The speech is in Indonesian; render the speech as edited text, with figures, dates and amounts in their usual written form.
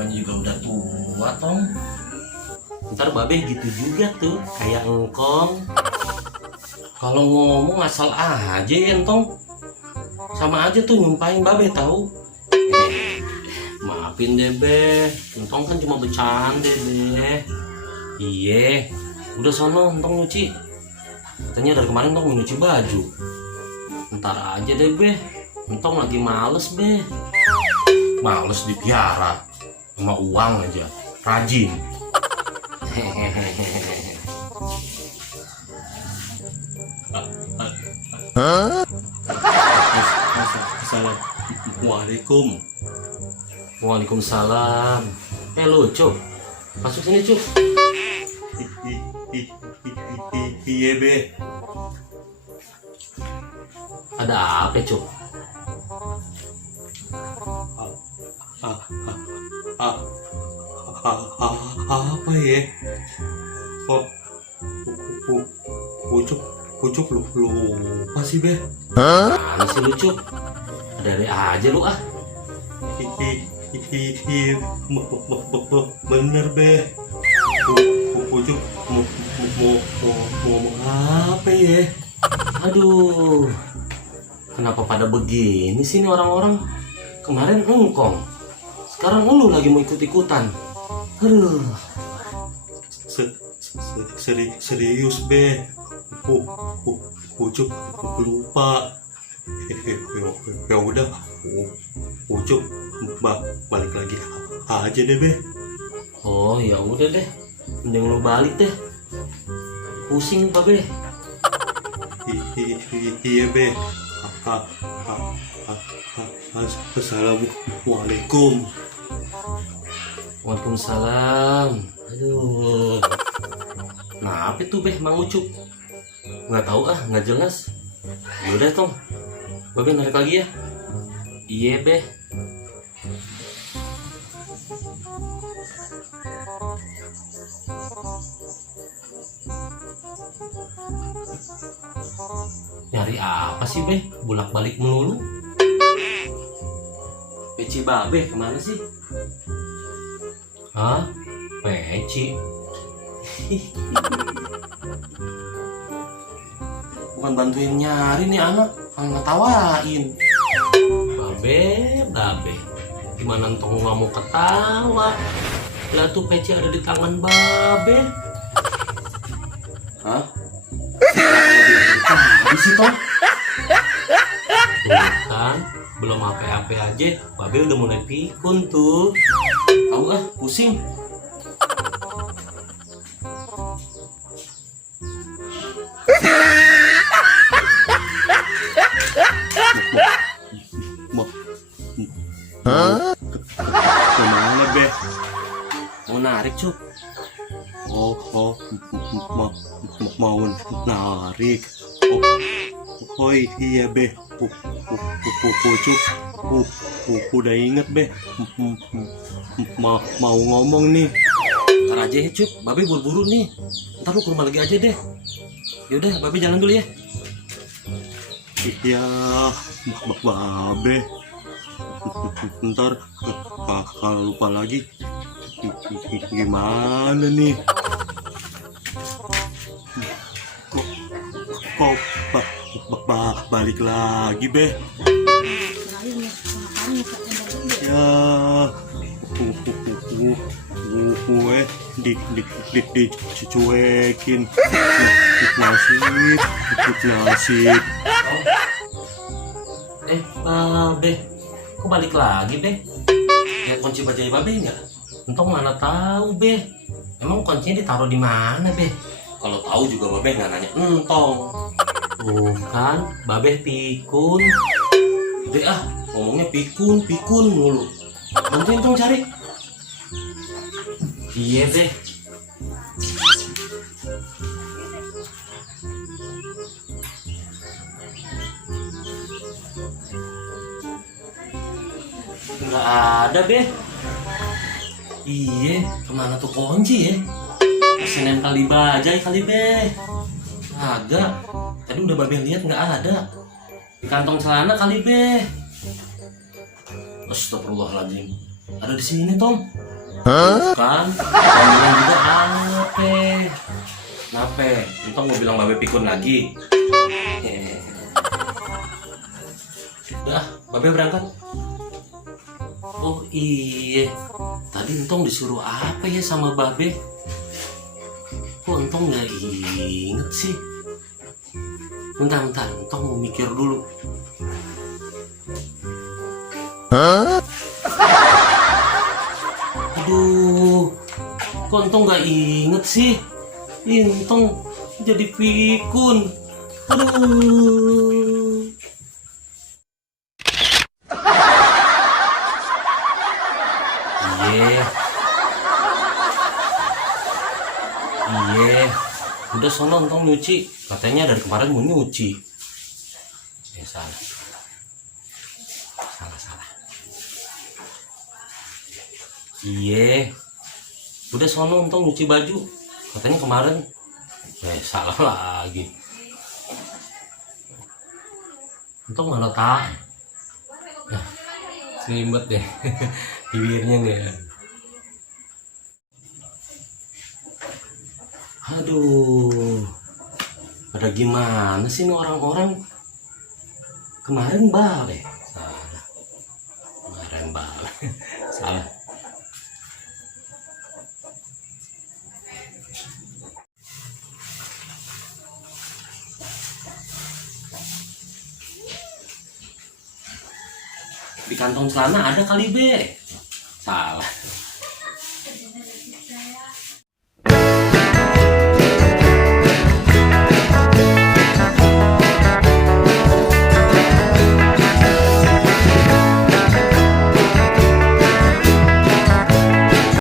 namanya juga udah tua Tong. Ntar babe gitu juga tuh kayak engkong. Kalau ngomong asal aja entong. Sama aja tuh nyumpahin babe tahu. Maafin deh be, entong kan cuma bercanda deh. Iye, udah sono entong nyuci. Katanya dari kemarin entong nyuci baju. Ntar aja deh be, entong lagi males be. Males dipiara, sama uang aja, rajin. Assalamualaikum. Waalaikumsalam. Lu Cuk, masuk sini Cuk. Iya be. Ada apa Cuk? Apa ya? Oh, pucuk lupa sih be. Mana sih lu Cuk? Ada aja lu ah. Bener be. Pucuk mau ngomong apa ya? Aduh, kenapa pada begini sih nih orang-orang? Kemarin engkong, sekarang lu lagi mau ikut-ikutan. Aduh, serius be. Pucuk lupa. Ya udah, Pucuk balik lagi aja deh be. Oh ya udah deh, mending lu balik deh. Pusing pak be. Iya be. Assalamualaikum. Waalaikumsalam. Aduh. Nah apa tuh be Mang Ucup? Nggak tahu ah, nggak jelas. Yaudah Tong, babe narik lagi ya. Iya be. Nyari apa sih be? Bulak balik melulu. Peci babe kemana sih? Hah? Peci? Bukan bantuin nyari nih anak, malah ngetawain. Babe, gimana entong nggak mau ketawa? Lah tuh peci ada di tangan babe. Hah? Tadi sih Tom? Tuh kan, belum apa-apa aja, babe udah mulai pikun tuh. Tahu ah, pusing. Kemana be? Mau narik Cuk? Oh, mau narik. Oh iya be. Pucuk, udah inget be. Mau ngomong nih. Ntar aja ya Cuk, babe buru-buru nih. Ntar lu ke rumah lagi aja deh. Yaudah, babe jalan dulu ya. Iya, babe. Ntar kalau lupa lagi gimana nih? Kok balik lagi be? Ya, gue dicuekin. Nasib. Babe, kok balik lagi be? Lihat kunci bajai babe nggak? Entong mana tahu be? Emang kuncinya ditaruh di mana be? Kalau tahu juga babe nggak nanya entong. Tuh kan, babe pikun. Deh ah, ngomongnya pikun mulu. Bantuin entong cari. Iya deh. Nggak ada be. Iya, kemana tuh kunci ya? Masih nempel di bajai kali be. Agak. Tadi udah babe lihat nggak ada. Di kantong celana kali be. Astagfirullahaladzim. Ada di sini Tom. Kan, kamu bilang juga anget teh. Kenapa? Entong mau bilang babe pikun lagi. Udah, babe berangkat. Oh iya, tadi entong disuruh apa ya sama babe? Kok entong nggak inget sih? Bentar, entong mau mikir dulu. Aduh, kok entong nggak inget sih? Entong jadi pikun. Aduh. Iya. Iya. Udah sono entong nyuci. Katanya dari kemarin mau nyuci. Salah. Salah. Iya. Udah sono entong nyuci baju. Katanya kemarin. Salah lagi. Entong mana tahu. Nah, selimbet deh. Bibirnya nih. Aduh, pada gimana sih nih orang-orang? Kemarin bal deh, salah. Kemarin bal, salah. Di kantong celana ada kali be, salah.